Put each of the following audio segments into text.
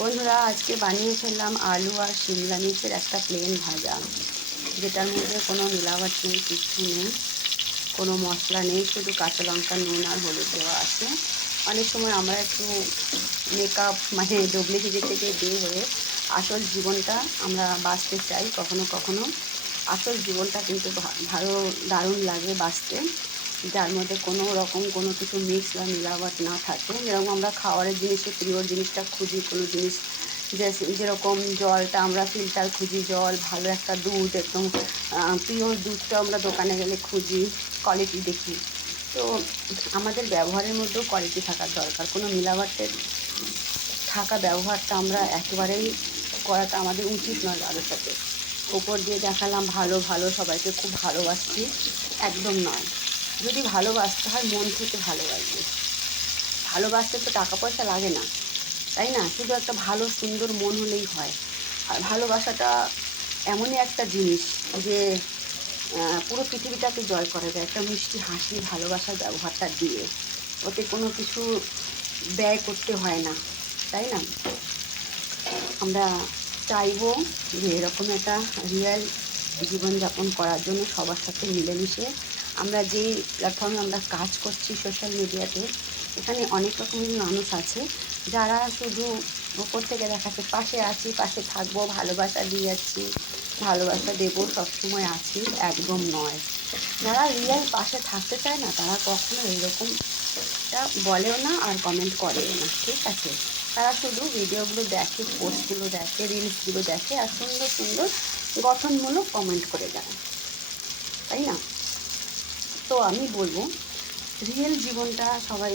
বন্ধুরা, আজকে বানিয়ে ফেললাম আলু আর শিমলা মির্চের একটা প্লেন ভাজা, যেটার মধ্যে কোনো মিলাওয়াট নেই, কিচ্ছু নেই, কোনো মশলা নেই, শুধু কাঁচা লঙ্কা, নুন আর হলুদ দেওয়া আছে। অনেক সময় আমরা একটু মেকআপ ডবলি হিজে থেকে বের হয়ে আসল জীবনটা আমরা বাঁচতে চাই। কখনো কখনো আসল জীবনটা কিন্তু ভালো, দারুণ লাগে বাঁচতে, যার মধ্যে কোনো রকম কোনো কিছু মিক্স বা মিলাওয়াট না থাকে। যেরকম আমরা খাওয়ারের জিনিসে প্রিয় জিনিসটা খুঁজি, কোনো জিনিস যেরকম জলটা আমরা ফিল্টার খুঁজি, জল ভালো একটা দুধ, একদম পিওর দুধটা আমরা দোকানে গেলে খুঁজি, কোয়ালিটি দেখি। তো আমাদের ব্যবহারের মধ্যেও কোয়ালিটি থাকার দরকার, কোনো মিলাওয়াটের থাকা ব্যবহারটা আমরা একেবারেই করাটা আমাদের উচিত নয়। কারোর সাথে ওপর দিয়ে দেখালাম ভালো ভালো, সবাইকে খুব ভালোবাসছি, একদম নয়। যদি ভালোবাসতে হয় মন থেকে ভালোবাসবে। ভালোবাসতে তো টাকা পয়সা লাগে না, তাই না? শুধু একটা ভালো সুন্দর মন হলেই হয়। আর ভালোবাসাটা এমনই একটা জিনিস যে পুরো পৃথিবীটাকে জয় করা যায় একটা মিষ্টি হাসি, ভালোবাসার ব্যবহারটা দিয়ে। ওতে কোনো কিছু ব্যয় করতে হয় না, তাই না? আমরা চাইবো যে এরকম একটা রিয়েল জীবনযাপন করার জন্য সবার সাথে মিলেমিশে। আমরা যেই প্ল্যাটফর্মে আমরা কাজ করছি সোশ্যাল মিডিয়াতে, এখানে অনেক রকমের মানুষ আছে যারা শুধু ওপর থেকে দেখাচ্ছে পাশে আছি, পাশে থাকবো, ভালোবাসা দিয়ে যাচ্ছি, ভালোবাসা দেবো, সবসময় আছি, একদম নয়। যারা রিয়েল পাশে থাকতে চায় না, তারা কখনো এরকমটা বলেও না আর কমেন্ট করেও না, ঠিক আছে? তারা শুধু ভিডিওগুলো দেখে, পোস্টগুলো দেখে, রিলসগুলো দেখে আর সুন্দর সুন্দর গঠনমূলক কমেন্ট করে যায়, তাই না? তো আমি বলবো রিয়েল জীবনটা সবাই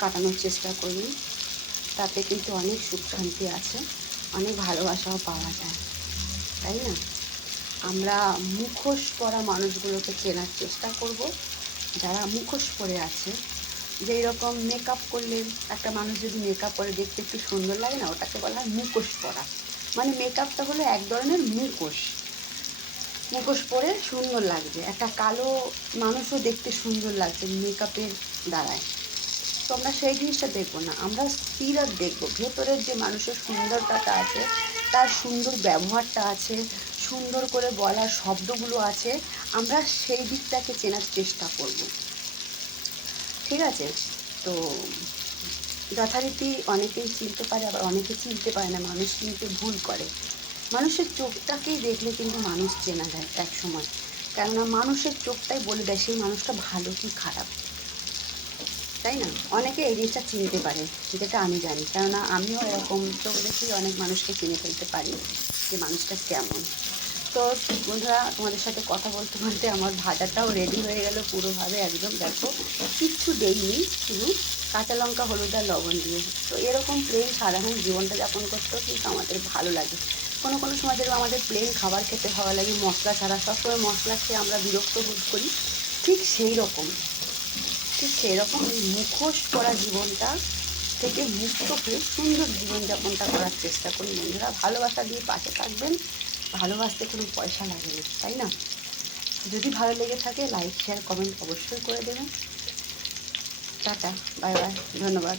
কাটানোর চেষ্টা করুন। তাতে কিন্তু অনেক সুখ শান্তি আছে, অনেক ভালোবাসাও পাওয়া যায়, তাই না? আমরা মুখোশ পরা মানুষগুলোকে চেনার চেষ্টা করব। যারা মুখোশ পরে আছে, যেই রকম মেকআপ করলে একটা মানুষ যদি মেকআপ করে দেখতে একটু সুন্দর লাগে না, ওটাকে বলা হয় মুখোশ পরা। মানে মেকআপটা হলো এক ধরনের মুখোশ। মুখোশ পরে সুন্দর লাগবে, একটা কালো মানুষও দেখতে সুন্দর লাগবে মেকআপের দ্বারায়। তো আমরা সেই জিনিসটা দেখবো না, আমরা সিরাত দেখবো, ভেতরের যে মানুষের সুন্দরতাটা আছে, তার সুন্দর ব্যবহারটা আছে, সুন্দর করে বলার শব্দগুলো আছে, আমরা সেই দিকটাকে চেনার চেষ্টা করব, ঠিক আছে? তো যথারীতি অনেকেই চিনতে পারে, আবার অনেকে চিনতে পারে না, মানুষ চিনতে ভুল করে। মানুষের চোখটাকেই দেখলে কিন্তু মানুষ চেনা যায় এক সময়, কেননা মানুষের চোখটাই বলে দেয় সেই মানুষটা ভালো কি খারাপ, তাই না? অনেকে এই জিনিসটা চিনতে পারে, যেটা আমি জানি, কেননা আমিও এরকম চোখ দেখেই অনেক মানুষকে চিনে ফেলতে পারি যে মানুষটা কেমন। তো বন্ধুরা, তোমাদের সাথে কথা বলতে বলতে আমার ভাজাটাও রেডি হয়ে গেল পুরোভাবে, একদম দেখো কিচ্ছু দেইনি, শুধু কাঁচা লঙ্কা, হলুদ আর লবণ দিয়ে। তো এরকম প্লেন সাধারণ জীবনটা যাপন করতেও কিন্তু আমাদের ভালো লাগে। কোনো কোনো সময় যেরকম আমাদের প্লেন খাবার খেতে ভালো লাগে, মশলা ছাড়া, সবসময় মশলা খেয়ে আমরা বিরক্ত বোধ করি, ঠিক সেই রকম, ঠিক সেরকম এই মুখোশ করা জীবনটা থেকে মুক্ত হয়ে সুন্দর জীবনযাপনটা করার চেষ্টা করি। বন্ধুরা, ভালোবাসা দিয়ে পাশে থাকবেন, ভালোবাসতে কোনো পয়সা লাগে না, তাই না? যদি ভালো লেগে থাকে লাইক, শেয়ার, কমেন্ট অবশ্যই করে দেবেন। টাটা, বাই বাই, ধন্যবাদ।